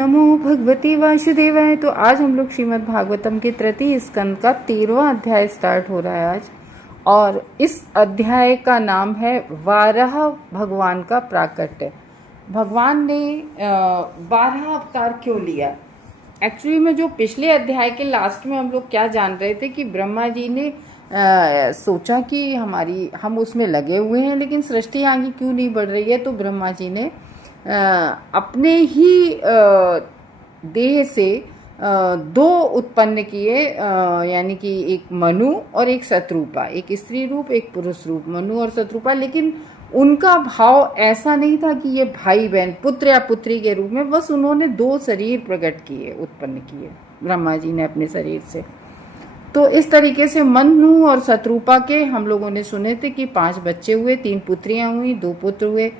नमो भगवती वासुदेवाय। तो आज हम लोग श्रीमद् भागवतम के तृतीय स्कंद का 13वां अध्याय स्टार्ट हो रहा है आज। और इस अध्याय का नाम है वाराह भगवान का प्राकट्य। भगवान ने 12 अवतार क्यों लिया। एक्चुअली में जो पिछले अध्याय के लास्ट में हम लोग क्या जान रहे थे कि ब्रह्मा जी ने सोचा कि हम उसमें लगे हुए हैं लेकिन सृष्टि आगे क्यों नहीं बढ़ रही है। तो ब्रह्मा जी ने अपने ही देह से दो उत्पन्न किए, यानी कि एक मनु और एक शत्रुपा, एक स्त्री रूप एक पुरुष रूप, मनु और शत्रुपा। लेकिन उनका भाव ऐसा नहीं था कि ये भाई बहन पुत्र या पुत्री के रूप में, बस उन्होंने दो शरीर प्रकट किए, उत्पन्न किए ब्रह्मा जी ने अपने शरीर से। तो इस तरीके से मनु और शत्रुपा के हम लोगों ने सुने थे कि 5 बच्चे हुए, 3 पुत्रियां हुई, 2 पुत्र हुए।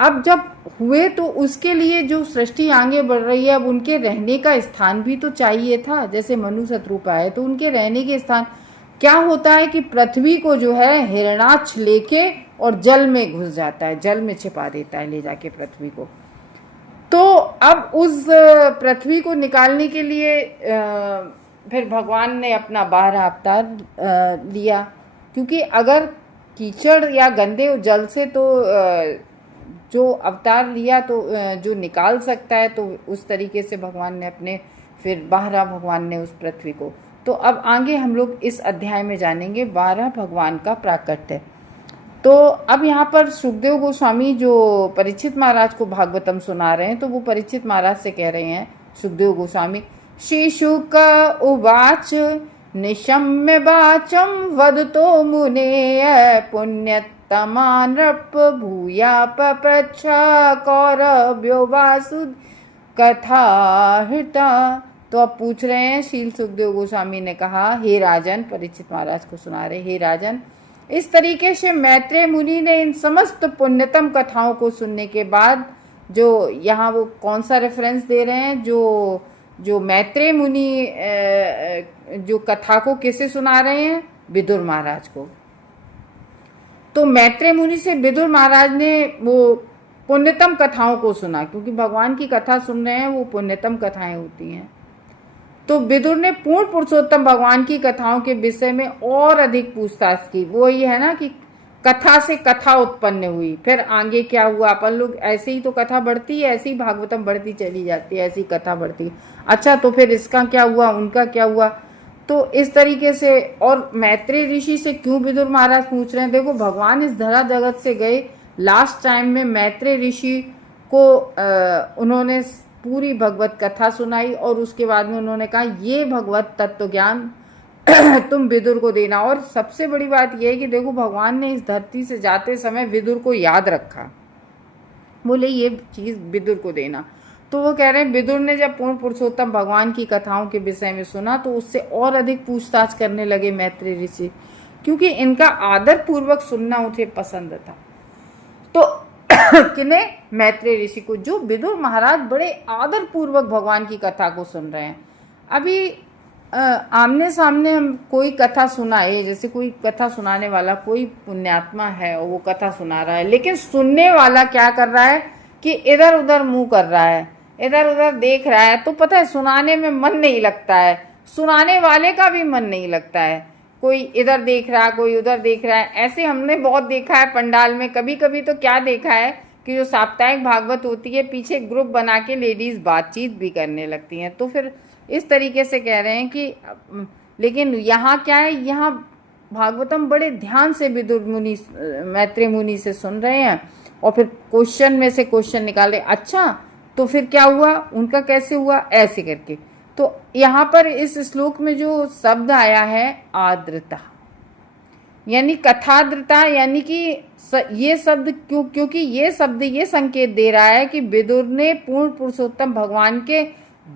अब जब हुए तो उसके लिए जो सृष्टि आगे बढ़ रही है, अब उनके रहने का स्थान भी तो चाहिए था। जैसे मनु शत्रुपा है तो उनके रहने के स्थान क्या होता है कि पृथ्वी को जो है हिरणाक्ष लेके और जल में घुस जाता है, जल में छिपा देता है ले जाके पृथ्वी को। तो अब उस पृथ्वी को निकालने के लिए फिर भगवान ने अपना 12 अवतार लिया, क्योंकि अगर कीचड़ या गंदे जल से तो जो अवतार लिया तो जो निकाल सकता है, तो उस तरीके से भगवान ने अपने फिर 12 भगवान ने उस पृथ्वी को। तो अब आगे हम लोग इस अध्याय में जानेंगे 12 भगवान का प्राकट्य। तो अब यहाँ पर सुखदेव गोस्वामी जो परीक्षित महाराज को भागवतम सुना रहे हैं, तो वो परीक्षित महाराज से कह रहे हैं सुखदेव गोस्वामी, श्री शुक उवाच निशम्य वाचम वदतो मुने पुण्यतमानृप भूया पप्रच्छ कौरव्यो वासुद कथा हृता। तो अब पूछ रहे हैं, शील सुखदेव गोस्वामी ने कहा, हे राजन, परीक्षित महाराज को सुना रहे, हे राजन, इस तरीके से मैत्रेय मुनि ने इन समस्त पुण्यतम कथाओं को सुनने के बाद, जो यहाँ वो कौन सा रेफरेंस दे रहे हैं, जो मैत्रेय मुनि जो कथा को किसे सुना रहे हैं, विदुर महाराज को। तो मैत्रेय मुनि से विदुर महाराज ने वो पुण्यतम कथाओं को सुना, क्योंकि भगवान की कथा सुन रहे हैं, वो पुण्यतम कथाएं होती हैं। तो विदुर ने पूर्ण पुरुषोत्तम भगवान की कथाओं के विषय में और अधिक पूछताछ की। वो ये है ना कि कथा से कथा उत्पन्न हुई, फिर आगे क्या हुआ। अपन लोग ऐसे ही तो कथा बढ़ती है, ऐसे ही भागवतम बढ़ती चली जाती है, ऐसी कथा बढ़ती है। अच्छा, तो फिर इसका क्या हुआ, उनका क्या हुआ। तो इस तरीके से, और मैत्रेय ऋषि से क्यों विदुर महाराज पूछ रहे हैं, देखो भगवान इस धरा जगत से गए, लास्ट टाइम में मैत्रेय ऋषि को उन्होंने पूरी भगवत कथा सुनाई, और उसके बाद में उन्होंने कहा ये भगवत तत्व ज्ञान तुम विदुर को देना। और सबसे बड़ी बात यह है कि देखो भगवान ने इस धरती से जाते समय विदुर को याद रखा, बोले ये चीज विदुर को देना। तो वो कह रहे हैं विदुर ने जब पूर्ण पुरुषोत्तम भगवान की कथाओं के विषय में सुना तो उससे और अधिक पूछताछ करने लगे मैत्रेय ऋषि, क्योंकि इनका आदर पूर्वक सुनना उन्हें पसंद था। तो किन्हें, मैत्रेय ऋषि को, जो विदुर महाराज बड़े आदर पूर्वक भगवान की कथा को सुन रहे हैं। अभी आमने सामने हम कोई कथा सुनाए, जैसे कोई कथा सुनाने वाला कोई पुण्यात्मा है और वो कथा सुना रहा है, लेकिन सुनने वाला क्या कर रहा है कि इधर उधर मुंह कर रहा है, इधर उधर देख रहा है, तो पता है सुनाने में मन नहीं लगता है, सुनाने वाले का भी मन नहीं लगता है। कोई इधर देख रहा है, कोई उधर देख रहा है। ऐसे हमने बहुत देखा है पंडाल में। कभी कभी तो क्या देखा है कि जो साप्ताहिक भागवत होती है, पीछे ग्रुप बना के लेडीज बातचीत भी करने लगती हैं। तो फिर इस तरीके से कह रहे हैं कि, लेकिन यहाँ क्या है, यहाँ भागवतम बड़े ध्यान से विदुर मुनि, मैत्रेय मुनि से सुन रहे हैं, और फिर क्वेश्चन में से क्वेश्चन निकाल रहे। अच्छा, तो फिर क्या हुआ, उनका कैसे हुआ, ऐसे करके। तो यहाँ पर इस श्लोक में जो शब्द आया है आर्द्रता, यानी कथाद्रता, यानी कि ये शब्द क्योंकि ये शब्द ये संकेत दे रहा है कि विदुर ने पूर्ण पुरुषोत्तम भगवान के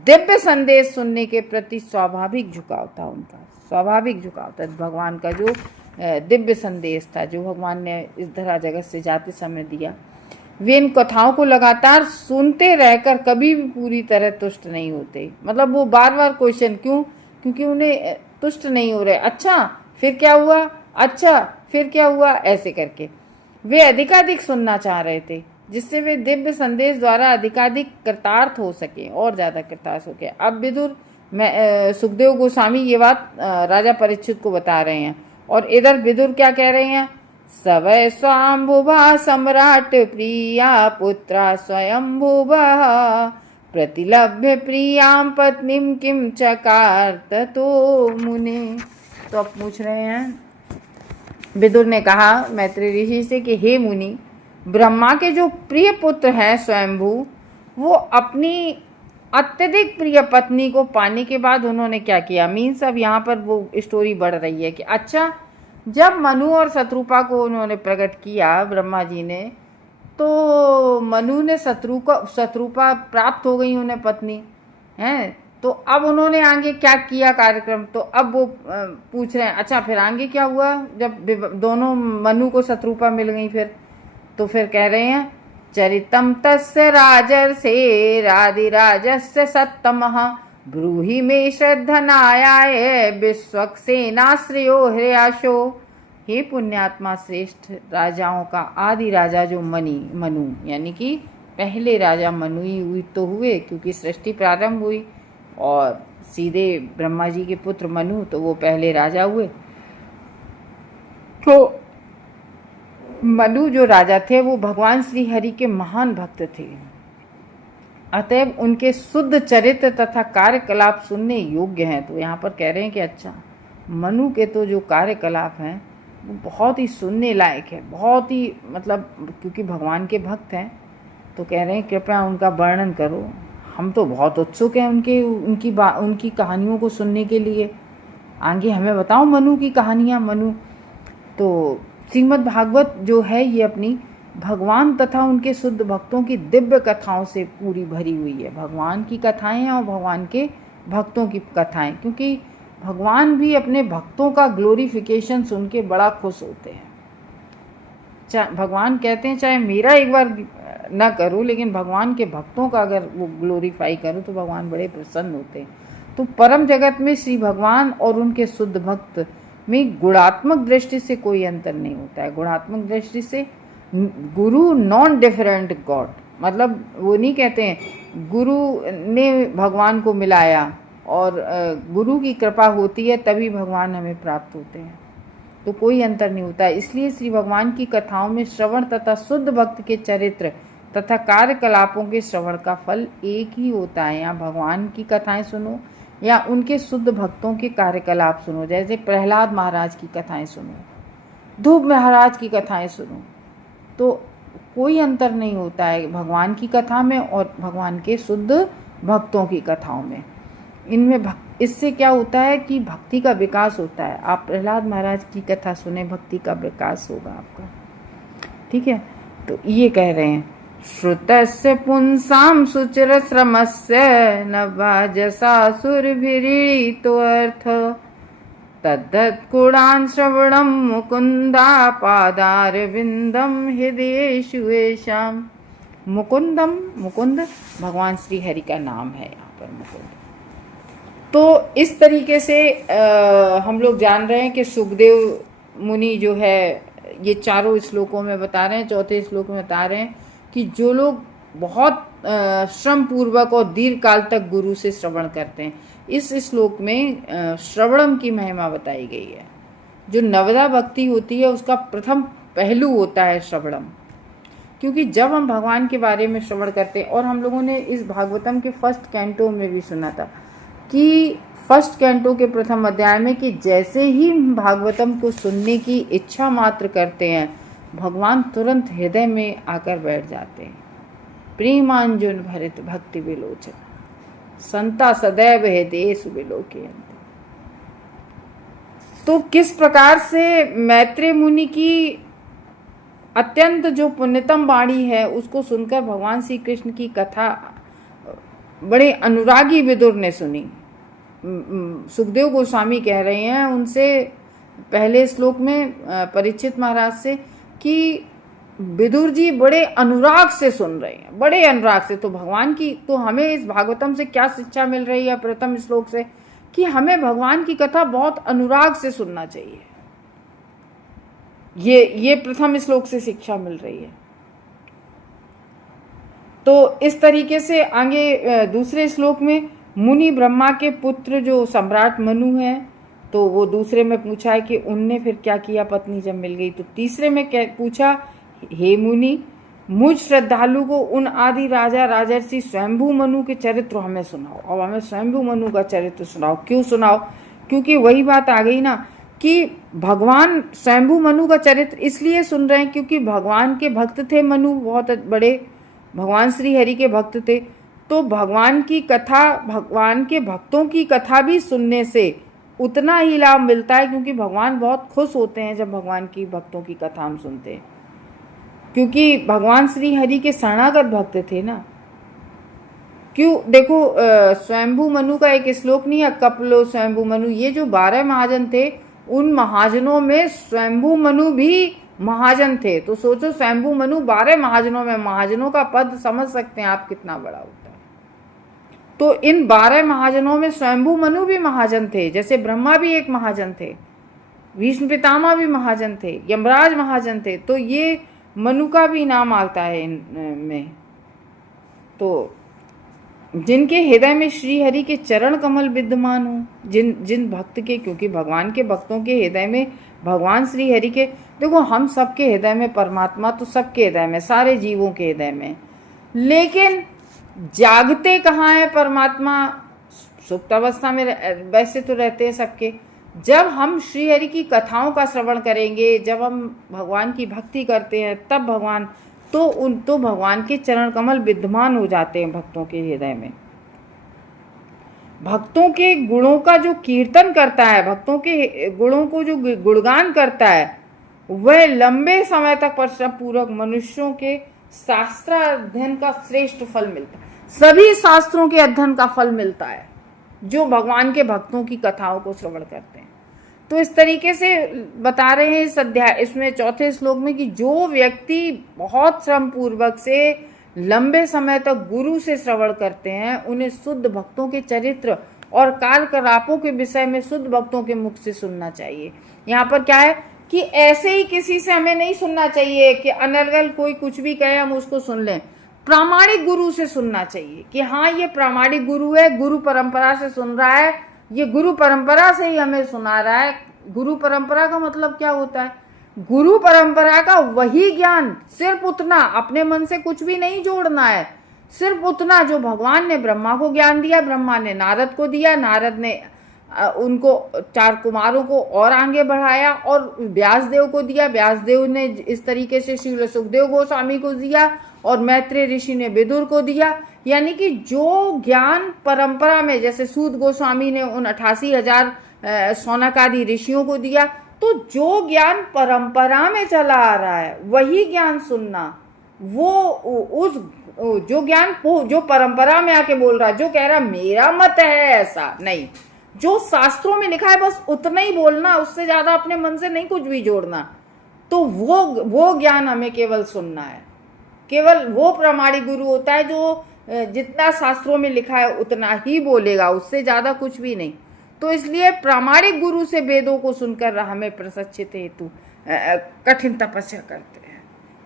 दिव्य संदेश सुनने के प्रति स्वाभाविक झुकाव था उनका, स्वाभाविक झुकाव था। भगवान का जो दिव्य संदेश था, जो भगवान ने इस धरा जगत से जाते समय दिया, वे इन कथाओं को लगातार सुनते रहकर कभी भी पूरी तरह तुष्ट नहीं होते। मतलब वो बार बार क्वेश्चन, क्यों, क्योंकि उन्हें तुष्ट नहीं हो रहे। अच्छा फिर क्या हुआ, अच्छा फिर क्या हुआ, ऐसे करके वे अधिकाधिक सुनना चाह रहे थे। जिससे वे दिव्य संदेश द्वारा अधिकाधिक कृतार्थ हो सके और ज्यादा कृतार्थ हो सके। अब विदुर सुखदेव गोस्वामी ये बात राजा परीक्षित को बता रहे हैं, और इधर विदुर क्या कह रहे हैं? सवै स्वाम्भुवा सम्राट प्रिया पुत्रा स्वयंभुवा प्रतिलभ्य प्रियां पत्नीं किम चकार ततो मुने। तो अब पूछ रहे हैं, विदुर ने कहा मैत्री ऋषि से कि हे मुनि, ब्रह्मा के जो प्रिय पुत्र हैं स्वयंभू, वो अपनी अत्यधिक प्रिय पत्नी को पाने के बाद उन्होंने क्या किया? मीन्स अब यहाँ पर वो स्टोरी बढ़ रही है कि अच्छा, जब मनु और शत्रुपा को उन्होंने प्रकट किया ब्रह्मा जी ने, तो मनु ने शत्रुपा प्राप्त हो गई उन्हें पत्नी हैं। तो अब उन्होंने आगे क्या किया कार्यक्रम? तो अब वो पूछ रहे हैं अच्छा फिर आगे क्या हुआ जब दोनों मनु को शत्रुपा मिल गई? तो फिर कह रहे हैं चरितम तस्य राजर्षे राधिराजस्य सत्तमः ब्रूहि मे श्रद्धनायाय विश्वक्सेनाश्रयो हृयाशो। हे पुण्यात्मा श्रेष्ठ, राजाओं का आदि राजा जो मनु यानी कि पहले राजा मनु ही तो हुए, क्योंकि सृष्टि प्रारंभ हुई और सीधे ब्रह्मा जी के पुत्र मनु, तो वो पहले राजा हुए। तो मनु जो राजा थे वो भगवान श्री हरि के महान भक्त थे, अतएव उनके शुद्ध चरित्र तथा कार्यकलाप सुनने योग्य हैं। तो यहाँ पर कह रहे हैं कि अच्छा, मनु के तो जो कार्यकलाप हैं वो बहुत ही सुनने लायक है, बहुत ही मतलब क्योंकि भगवान के भक्त हैं, तो कह रहे हैं कृपया उनका वर्णन करो। हम तो बहुत उत्सुक हैं उनकी कहानियों को सुनने के लिए। आगे हमें बताओ मनु की कहानियाँ। मनु तो श्रीमद् भागवत जो है ये अपनी भगवान तथा उनके शुद्ध भक्तों की दिव्य कथाओं से पूरी भरी हुई है। भगवान की कथाएं हैं और भगवान के भक्तों की कथाएं, क्योंकि भगवान भी अपने भक्तों का ग्लोरिफिकेशन सुन के बड़ा खुश होते हैं। भगवान कहते हैं चाहे मेरा एक बार ना करो, लेकिन भगवान के भक्तों का अगर वो ग्लोरीफाई करो तो भगवान बड़े प्रसन्न होते हैं। तो परम जगत में श्री भगवान और उनके शुद्ध भक्त में गुणात्मक दृष्टि से कोई अंतर नहीं होता है। गुणात्मक दृष्टि से गुरु नॉन डिफरेंट गॉड, मतलब वो नहीं कहते हैं गुरु ने भगवान को मिलाया और गुरु की कृपा होती है तभी भगवान हमें प्राप्त होते हैं, तो कोई अंतर नहीं होता है। इसलिए श्री भगवान की कथाओं में श्रवण तथा शुद्ध भक्त के चरित्र तथा कार्यकलापों के श्रवण का फल एक ही होता है। यहाँ भगवान की कथाएं सुनो या उनके शुद्ध भक्तों के कार्यकलाप सुनो, जैसे प्रहलाद महाराज की कथाएं सुनो, ध्रुव महाराज की कथाएं सुनो, तो कोई अंतर नहीं होता है भगवान की कथा में और भगवान के शुद्ध भक्तों की कथाओं में। इनमें इससे क्या होता है कि भक्ति का विकास होता है। आप प्रहलाद महाराज की कथा सुने, भक्ति का विकास होगा आपका। ठीक है, तो ये कह रहे हैं श्रुतस्य पुंसां सुचिर श्रमस्य नवाजसासुरभिरीतो अर्थ तद्दत् कुणान् श्रवणं मुकुन्दा पादारविन्दं हृदयेषु येषाम्। मुकुंद भगवान श्री हरि का नाम है यहाँ पर मुकुंद। तो इस तरीके से हम लोग जान रहे हैं कि सुखदेव मुनि जो है ये चारों श्लोकों में बता रहे हैं, चौथे श्लोक में बता रहे हैं कि जो लोग बहुत श्रम पूर्वक और दीर्घ काल तक गुरु से श्रवण करते हैं, इस श्लोक में श्रवणम की महिमा बताई गई है। जो नवदा भक्ति होती है उसका प्रथम पहलू होता है श्रवणम, क्योंकि जब हम भगवान के बारे में श्रवण करते हैं, और हम लोगों ने इस भागवतम के फर्स्ट कैंटो में भी सुना था कि फर्स्ट कैंटो के प्रथम अध्याय में कि जैसे ही भागवतम को सुनने की इच्छा मात्र करते हैं, भगवान तुरंत हृदय में आकर बैठ जाते हैं। प्रेमांजुन भरित भक्ति विलोचन संता सदैव हृदयेषु विलोकयन्ति। तो किस प्रकार से मैत्रेय मुनि की अत्यंत जो पुण्यतम वाणी है उसको सुनकर भगवान श्री कृष्ण की कथा बड़े अनुरागी विदुर ने सुनी। सुखदेव गोस्वामी कह रहे हैं उनसे पहले श्लोक में परीक्षित महाराज से कि विदुर जी बड़े अनुराग से सुन रहे हैं, बड़े अनुराग से। तो भगवान की, तो हमें इस भागवतम से क्या शिक्षा मिल रही है प्रथम श्लोक से, कि हमें भगवान की कथा बहुत अनुराग से सुनना चाहिए। ये प्रथम श्लोक से शिक्षा मिल रही है। तो इस तरीके से आगे दूसरे श्लोक में मुनि ब्रह्मा के पुत्र जो सम्राट मनु है, तो वो दूसरे में पूछा है कि उनने फिर क्या किया पत्नी जब मिल गई। तो तीसरे में पूछा, हे मुनि, मुझ श्रद्धालु को उन आदि राजा राजर्षि स्वयंभू मनु के चरित्र हमें सुनाओ। अब हमें स्वयंभू मनु का चरित्र सुनाओ। क्यों सुनाओ? क्योंकि वही बात आ गई ना कि भगवान स्वयंभू मनु का चरित्र इसलिए सुन रहे हैं क्योंकि भगवान के भक्त थे मनु, बहुत बड़े भगवान श्री हरि के भक्त थे। तो भगवान की कथा, भगवान के भक्तों की कथा भी सुनने से उतना ही लाभ मिलता है, क्योंकि भगवान बहुत खुश होते हैं जब भगवान की भक्तों की कथा हम सुनते हैं, क्योंकि भगवान श्री हरि के शरणागत भक्त थे ना। क्यों? देखो स्वयंभू मनु का एक श्लोक नहीं है, कपलो स्वयंभू मनु, ये जो 12 महाजन थे उन महाजनों में स्वयंभू मनु भी महाजन थे। तो सोचो स्वयंभू मनु 12 महाजनों में, महाजनों का पद समझ सकते हैं आप कितना बड़ा होता है। तो इन 12 महाजनों में स्वयंभू मनु भी महाजन थे, जैसे ब्रह्मा भी एक महाजन थे, भीष्म पितामह भी महाजन थे, यमराज महाजन थे। तो ये मनु का भी नाम आता है इनमें। तो जिनके हृदय में श्री हरि के चरण कमल विद्यमान हो, जिन भक्त के, क्योंकि भगवान के भक्तों के हृदय में भगवान श्री हरि के, देखो हम सबके हृदय में परमात्मा तो सबके हृदय में, सारे जीवों के हृदय में, लेकिन जागते कहाँ है परमात्मा? सुप्त अवस्था में वैसे तो रहते हैं सबके। जब हम श्री हरि की कथाओं का श्रवण करेंगे, जब हम भगवान की भक्ति करते हैं, तब भगवान तो भगवान के चरण कमल विद्यमान हो जाते हैं भक्तों के हृदय में। भक्तों के गुणों का जो कीर्तन करता है, भक्तों के गुणों को जो गुणगान करता है, वह लंबे समय तक परिश्रम पूर्वक मनुष्यों के शास्त्राध्ययन का श्रेष्ठ फल मिलता है। सभी शास्त्रों के अध्ययन का फल मिलता है जो भगवान के भक्तों की कथाओं को श्रवण करते हैं। तो इस तरीके से बता रहे हैं इस अध्याय, इसमें चौथे श्लोक में, कि जो व्यक्ति बहुत श्रम पूर्वक से लंबे समय तक गुरु से श्रवण करते हैं, उन्हें शुद्ध भक्तों के चरित्र और कार्यकलापों के विषय में शुद्ध भक्तों के मुख से सुनना चाहिए। यहाँ पर क्या है कि ऐसे ही किसी से हमें नहीं सुनना चाहिए कि अनर्गल कोई कुछ भी कहे हम उसको सुन लें। प्रामाणिक गुरु से सुनना चाहिए कि हाँ ये प्रामाणिक गुरु है, गुरु परंपरा से सुन रहा है, ये गुरु परंपरा से ही हमें सुना रहा है। गुरु परंपरा का मतलब क्या होता है? गुरु परंपरा का वही ज्ञान, सिर्फ उतना, अपने मन से कुछ भी नहीं जोड़ना है, सिर्फ उतना जो भगवान ने ब्रह्मा को ज्ञान दिया, ब्रह्मा ने नारद को दिया, नारद ने उनको 4 कुमारों को और आगे बढ़ाया और व्यासदेव को दिया, व्यासदेव ने इस तरीके से श्री सुखदेव गोस्वामी को दिया और मैत्रेय ऋषि ने विदुर को दिया। यानी कि जो ज्ञान परंपरा में, जैसे सूत गोस्वामी ने उन 88,000 शौनकादि ऋषियों को दिया, तो जो ज्ञान परंपरा में चला आ रहा है वही ज्ञान सुनना, वो उस जो ज्ञान जो परंपरा में आके बोल रहा है, जो कह रहा है मेरा मत है ऐसा नहीं, जो शास्त्रों में लिखा है बस उतना ही बोलना, उससे ज्यादा अपने मन से नहीं कुछ भी जोड़ना, तो वो ज्ञान हमें केवल सुनना है। केवल वो प्रामाणिक गुरु होता है जो जितना शास्त्रों में लिखा है उतना ही बोलेगा, उससे ज्यादा कुछ भी नहीं। तो इसलिए प्रामाणिक गुरु से वेदों को सुनकर हमें प्रशिक्षित हेतु कठिन तपस्या करते हैं।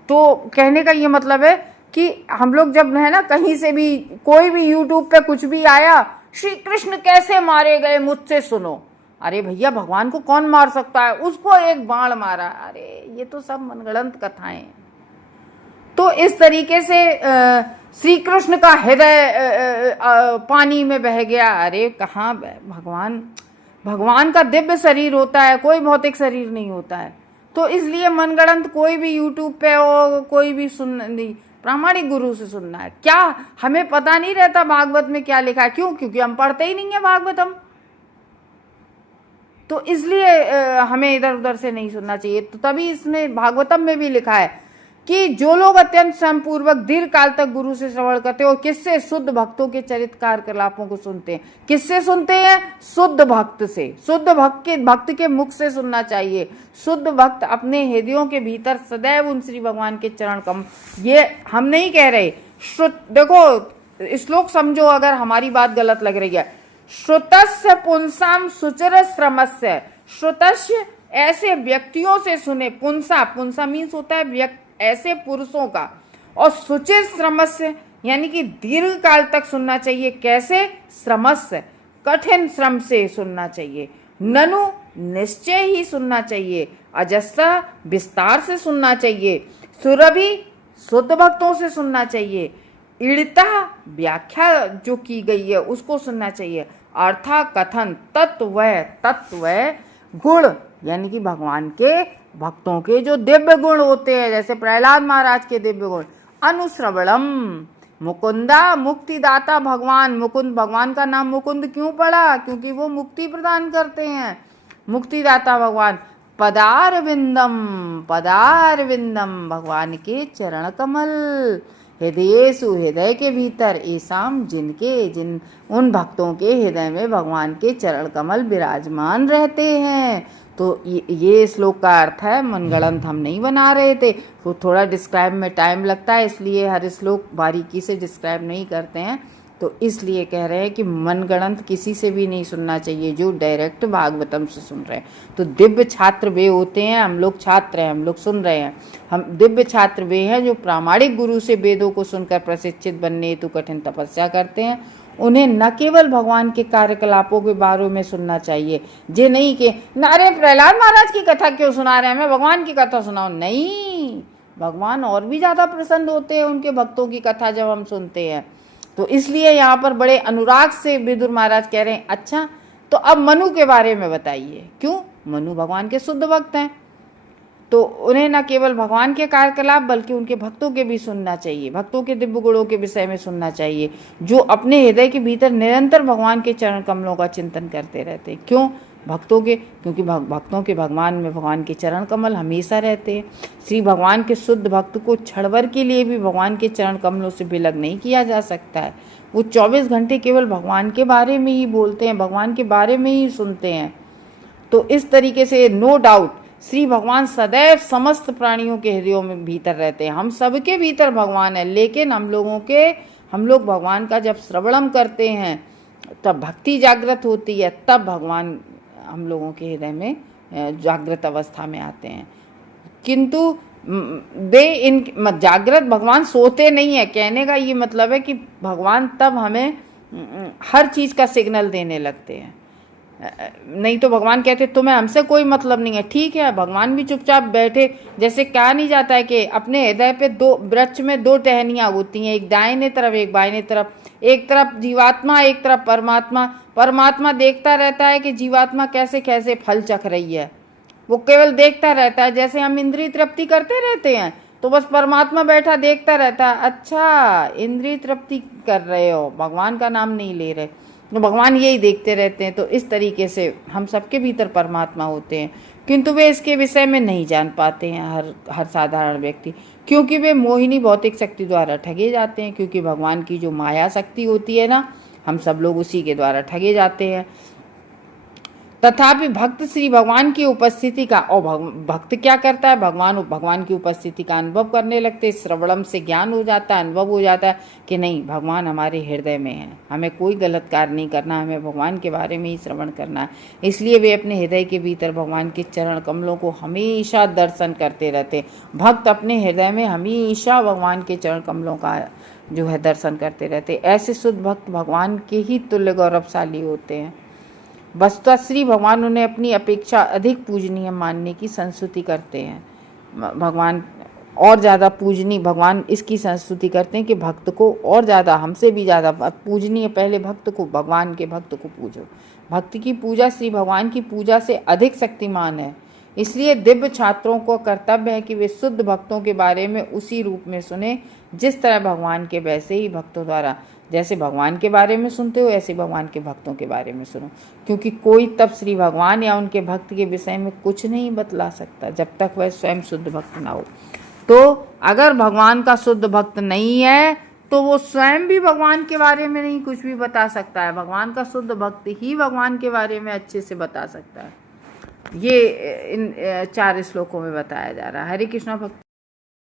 तो कहने का ये मतलब है कि हम लोग जब है ना, कहीं से भी कोई भी यूट्यूब पे कुछ भी आया, श्री कृष्ण कैसे मारे गए मुझसे सुनो, अरे भैया भगवान को कौन मार सकता है, उसको एक बाण मारा, अरे ये तो सब मनगढ़ंत कथाएं हैं। तो इस तरीके से श्री कृष्ण का हृदय पानी में बह गया, अरे कहाँ, भगवान का दिव्य शरीर होता है, कोई भौतिक शरीर नहीं होता है। तो इसलिए मनगढ़ंत कोई भी यूट्यूब पे हो, कोई भी सुन नहीं, प्रामाणिक गुरु से सुनना है। क्या हमें पता नहीं रहता भागवत में क्या लिखा है? क्यों? क्योंकि हम पढ़ते ही नहीं है भागवतम, तो इसलिए हमें इधर उधर से नहीं सुनना चाहिए। तो तभी इसमें भागवतम में भी लिखा है कि जो लोग अत्यंत श्रमपूर्वक दीर्घ काल तक गुरु से श्रवण करते हैं और किससे? शुद्ध भक्तों के चरित्र कार्यकलापों को सुनते हैं। किससे सुनते हैं? शुद्ध भक्त से। शुद्ध भक्त के मुख से सुनना चाहिए। शुद्ध भक्त अपने हृदयों के भीतर सदैव उन श्री भगवान के चरण कम, ये हम नहीं कह रहे, देखो श्लोक समझो अगर हमारी बात गलत लग रही है। श्रुतस्य पुंसाम सुचिर श्रमस्य, श्रुतस्य ऐसे व्यक्तियों से सुने, पुंसा मीन्स होता है ऐसे पुरुषों का, और सुचिर श्रमस्य यानी कि दीर्घ काल तक सुनना चाहिए। कैसे? श्रमस्य, कठिन श्रम से सुनना चाहिए। ननु, निश्चय ही सुनना चाहिए। अजस्सा, विस्तार से सुनना चाहिए। सुरभि, शुद्ध भक्तों से सुनना चाहिए। ईड़िता, व्याख्या जो की गई है उसको सुनना चाहिए। अर्था, कथन, तत्व गुण, यानी कि भगवान के भक्तों के जो दिव्य गुण होते हैं, जैसे प्रहलाद महाराज के दिव्य गुण। अनुश्रवणम, मुकुंदा, मुक्तिदाता भगवान। मुकुंद, भगवान का नाम मुकुंद क्यों पड़ा? क्योंकि वो मुक्ति प्रदान करते हैं, मुक्तिदाता भगवान। पदारविंदम, भगवान के चरण कमल। हृदयेषु, हृदय के भीतर। ऐसाम, जिन उन भक्तों के हृदय में भगवान के चरण कमल विराजमान रहते हैं। तो ये श्लोक का अर्थ है। मनगढ़ंत हम नहीं बना रहे थे, तो थोड़ा डिस्क्राइब में टाइम लगता है, इसलिए हर श्लोक बारीकी से डिस्क्राइब नहीं करते हैं। तो इसलिए कह रहे हैं कि मनगढ़ंत किसी से भी नहीं सुनना चाहिए जो डायरेक्ट भागवतम से सुन रहे हैं। तो दिव्य छात्र वे होते हैं, हम लोग छात्र हैं, हम लोग सुन रहे हैं। हम दिव्य छात्र वे हैं जो प्रामाणिक गुरु से वेदों को सुनकर प्रशिक्षित बनने हेतु कठिन तपस्या करते हैं। उन्हें न केवल भगवान के कार्यकलापों के बारे में सुनना चाहिए, जे नहीं कि अरे प्रहलाद महाराज की कथा क्यों सुना रहे हैं, मैं भगवान की कथा सुनाऊं। नहीं, भगवान और भी ज़्यादा प्रसन्न होते हैं उनके भक्तों की कथा जब हम सुनते हैं। तो इसलिए यहाँ पर बड़े अनुराग से विदुर महाराज कह रहे हैं, अच्छा तो अब मनु के बारे में बताइए। क्यों? मनु भगवान के शुद्ध भक्त हैं, तो उन्हें न केवल भगवान के कार्यकलाप बल्कि उनके भक्तों के भी सुनना चाहिए, भक्तों के दिव्य गुणों के विषय में सुनना चाहिए, जो अपने हृदय के भीतर निरंतर भगवान के चरण कमलों का चिंतन करते रहते हैं। क्यों? भक्तों के, क्योंकि भक्तों के भगवान में भगवान के चरण कमल हमेशा रहते हैं। श्री भगवान के शुद्ध भक्त को क्षणभर के लिए भी भगवान के चरण कमलों से विलग नहीं किया जा सकता है। वो 24 घंटे केवल भगवान के बारे में ही बोलते हैं, भगवान के बारे में ही सुनते हैं। तो इस तरीके से नो डाउट श्री भगवान सदैव समस्त प्राणियों के हृदयों में भीतर रहते हैं। हम सबके भीतर भगवान है, लेकिन हम लोग भगवान का जब श्रवणम करते हैं तब भक्ति जागृत होती है, तब भगवान हम लोगों के हृदय में जागृत अवस्था में आते हैं। किंतु जागृत भगवान सोते नहीं है। कहने का ये मतलब है कि भगवान तब हमें हर चीज़ का सिग्नल देने लगते हैं। नहीं तो भगवान कहते तुम्हें हमसे कोई मतलब नहीं है। ठीक है, भगवान भी चुपचाप बैठे, जैसे कहा नहीं जाता है कि अपने हृदय पे दो वृक्ष में दो टहनियाँ होती हैं, एक दाहिने तरफ एक बाइने तरफ, एक तरफ जीवात्मा एक तरफ परमात्मा। परमात्मा देखता रहता है कि जीवात्मा कैसे कैसे फल चख रही है, वो केवल देखता रहता है। जैसे हम इंद्रिय तृप्ति करते रहते हैं तो बस परमात्मा बैठा देखता रहता है, अच्छा इंद्रिय तृप्ति कर रहे हो, भगवान का नाम नहीं ले रहे, तो भगवान यही देखते रहते हैं। तो इस तरीके से हम सबके भीतर परमात्मा होते हैं, किंतु वे इसके विषय में नहीं जान पाते हैं हर साधारण व्यक्ति, क्योंकि वे मोहिनी भौतिक शक्ति द्वारा ठगे जाते हैं। क्योंकि भगवान की जो माया शक्ति होती है ना, हम सब लोग उसी के द्वारा ठगे जाते हैं। तथापि भक्त श्री भगवान की उपस्थिति का, और भक्त क्या करता है, भगवान की उपस्थिति का अनुभव करने लगते। श्रवणम से ज्ञान हो जाता है, अनुभव हो जाता है कि नहीं, भगवान हमारे हृदय में है, हमें कोई गलत कार्य नहीं करना, हमें भगवान के बारे में ही श्रवण करना है। इसलिए वे अपने हृदय के भीतर भगवान के चरण कमलों को हमेशा दर्शन करते रहते। भक्त अपने हृदय में हमेशा भगवान के चरण कमलों का जो है दर्शन करते रहते। ऐसे शुद्ध भक्त भगवान के ही तुल्य गौरवशाली होते हैं। वस्तुतः श्री भगवान उन्हें अपनी अपेक्षा अधिक पूजनीय मानने की संस्तुति करते हैं। भगवान और ज़्यादा पूजनीय, भगवान इसकी संस्तुति करते हैं कि भक्त को और ज़्यादा, हमसे भी ज़्यादा पूजनीय, पहले भक्त को, भगवान के भक्त को पूजो। भक्त की पूजा श्री भगवान की पूजा से अधिक शक्तिमान है। इसलिए दिव्य छात्रों को कर्तव्य है कि वे शुद्ध भक्तों के बारे में उसी रूप में सुने जिस तरह भगवान के वैसे ही भक्तों द्वारा, जैसे भगवान के बारे में सुनते हो ऐसे भगवान के भक्तों के बारे में सुनो। क्योंकि कोई तब श्री भगवान या उनके भक्त के विषय में कुछ नहीं बतला सकता जब तक वह स्वयं शुद्ध भक्त ना हो। तो अगर भगवान का शुद्ध भक्त नहीं है तो वो स्वयं भी भगवान के बारे में नहीं कुछ भी बता सकता है। भगवान का शुद्ध भक्त ही भगवान के बारे में अच्छे से बता सकता है। ये इन 4 श्लोकों में बताया जा रहा है। हरे कृष्णा भक्त।